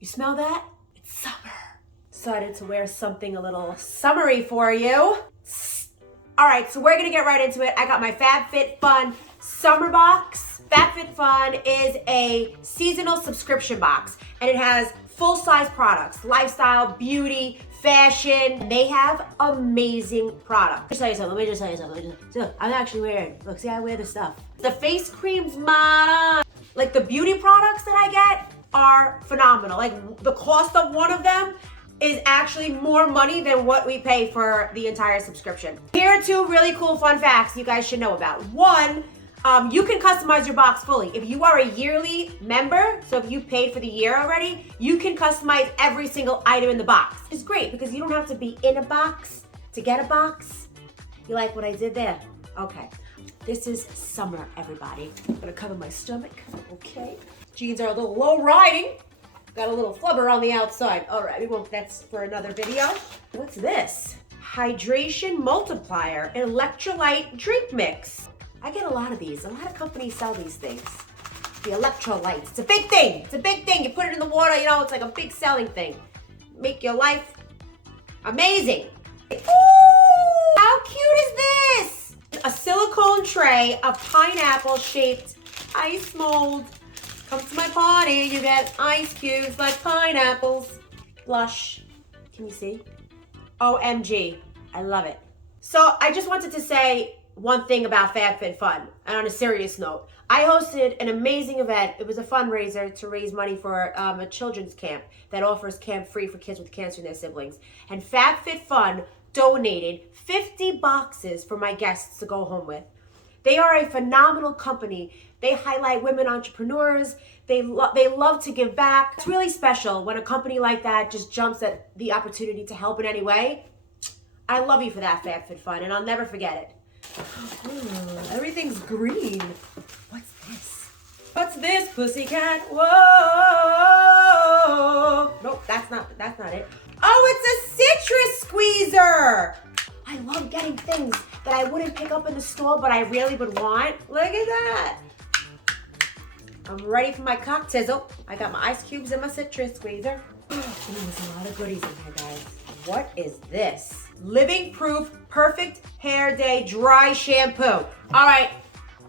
You smell that? It's summer. Decided to wear something a little summery for you. All right, so we're gonna get right into it. I got my FabFitFun summer box. FabFitFun is a seasonal subscription box, and it has full-size products, lifestyle, beauty, fashion. They have amazing products. Let me just tell you something. Look, I'm actually wearing, look, see, I wear the stuff. The face creams, man. Like the beauty products that I get are phenomenal. Like the cost of one of them is actually more money than what we pay for the entire subscription. Here are two really cool fun facts you guys should know about. One, you can customize your box fully. If you are a yearly member, so if you paid for the year already, you can customize every single item in the box. It's great because you don't have to be in a box to get a box. You like what I did there? Okay. This is summer, everybody. I'm gonna cover my stomach, okay? Jeans are a little low riding. Got a little flubber on the outside. All right, that's for another video. What's this? Hydration Multiplier, Electrolyte drink mix. I get a lot of these. A lot of companies sell these things. The Electrolyte. It's a big thing. It's a big thing. You put it in the water, you know, it's like a big selling thing. Make your life amazing. Ooh, how cute is this? A silicone tray of pineapple-shaped ice mold. Come to my party, you get ice cubes like pineapples. Blush. Can you see? OMG. I love it. So I just wanted to say one thing about FabFitFun, and on a serious note. I hosted an amazing event. It was a fundraiser to raise money for a children's camp that offers camp free for kids with cancer and their siblings. And FabFitFun donated 50 boxes for my guests to go home with. They are a phenomenal company. They highlight women entrepreneurs. They love to give back. It's really special when a company like that just jumps at the opportunity to help in any way. I love you for that, FabFitFun, and I'll never forget it. Ooh, everything's green. What's this? What's this, pussycat? Whoa! Nope, that's not it. Oh, it's a citrus squeezer. I love getting things that I wouldn't pick up in the store, but I really would want. Look at that. I'm ready for my cocktail. I got my ice cubes and my citrus squeezer. There's a lot of goodies in here, guys. What is this? Living Proof Perfect Hair Day Dry Shampoo. All right,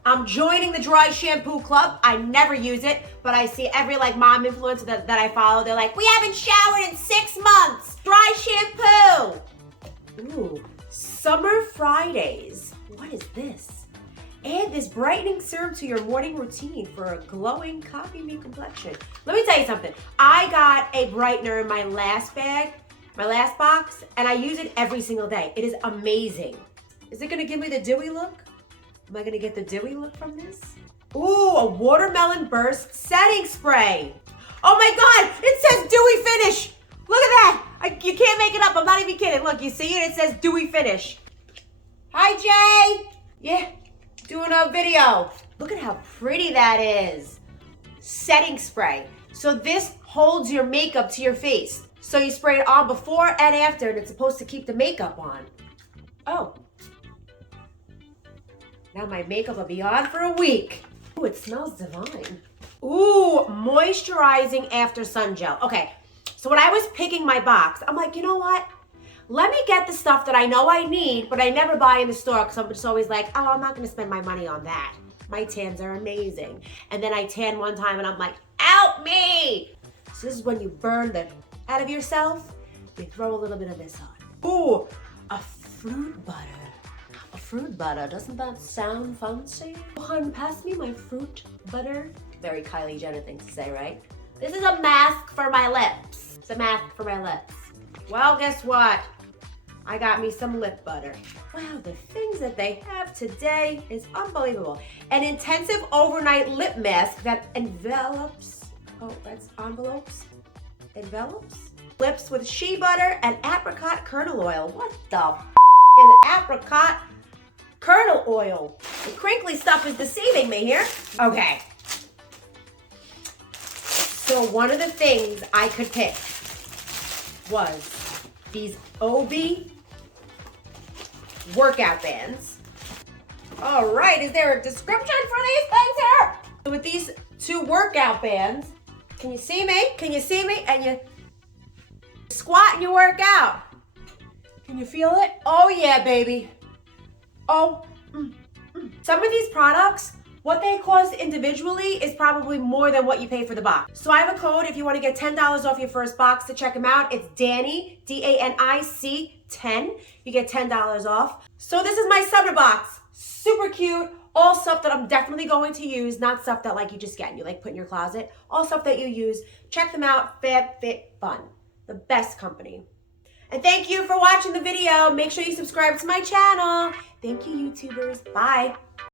I'm joining the dry shampoo club. I never use it, but I see every mom influencer that I follow. They're like, we haven't showered in 6 months. Dry shampoo. Ooh, Summer Fridays. What is this? Add this brightening serum to your morning routine for a glowing copy me complexion. Let me tell you something. I got a brightener in my last bag, my last box, and I use it every single day. It is amazing. Is it gonna give me the dewy look? Am I gonna get the dewy look from this? Ooh, a watermelon burst setting spray. Oh my God, it says dewy finish. Look at that. You can't make it up. I'm not even kidding. Look, you see it? It says dewy finish. Hi, Jay. Yeah, doing a video. Look at how pretty that is. Setting spray. So this holds your makeup to your face. So you spray it on before and after, and it's supposed to keep the makeup on. Oh. Now my makeup will be on for a week. Ooh, it smells divine. Ooh, moisturizing after sun gel. Okay, so when I was picking my box, I'm like, you know what? Let me get the stuff that I know I need, but I never buy in the store because I'm just always like, oh, I'm not gonna spend my money on that. My tans are amazing. And then I tan one time and I'm like, help me! So this is when you burn the out of yourself, you throw a little bit of this on. Ooh, a fruit butter. A fruit butter, doesn't that sound fancy? Hun, pass me my fruit butter. Very Kylie Jenner thing to say, right? This is a mask for my lips. It's a mask for my lips. Well, guess what? I got me some lip butter. Wow, the things that they have today is unbelievable. An intensive overnight lip mask that envelops, envelops lips with shea butter and apricot kernel oil. What the is apricot kernel oil? The crinkly stuff is deceiving me here. Okay. So one of the things I could pick was these Obi Workout Bands. All right, is there a description for these things here? So with these two workout bands, Can you see me? Can you see me? And you squat and you work out. Can you feel it? Oh yeah, baby. Oh. Some of these products, what they cost individually is probably more than what you pay for the box. So I have a code if you want to get $10 off your first box to check them out. It's Dani, D-A-N-I-C 10. You get $10 off. So this is my summer box. Super cute. All stuff that I'm definitely going to use, not stuff that like you just get and you like put in your closet. All stuff that you use. Check them out. FabFitFun, the best company. And thank you for watching the video. Make sure you subscribe to my channel. Thank you, YouTubers. Bye.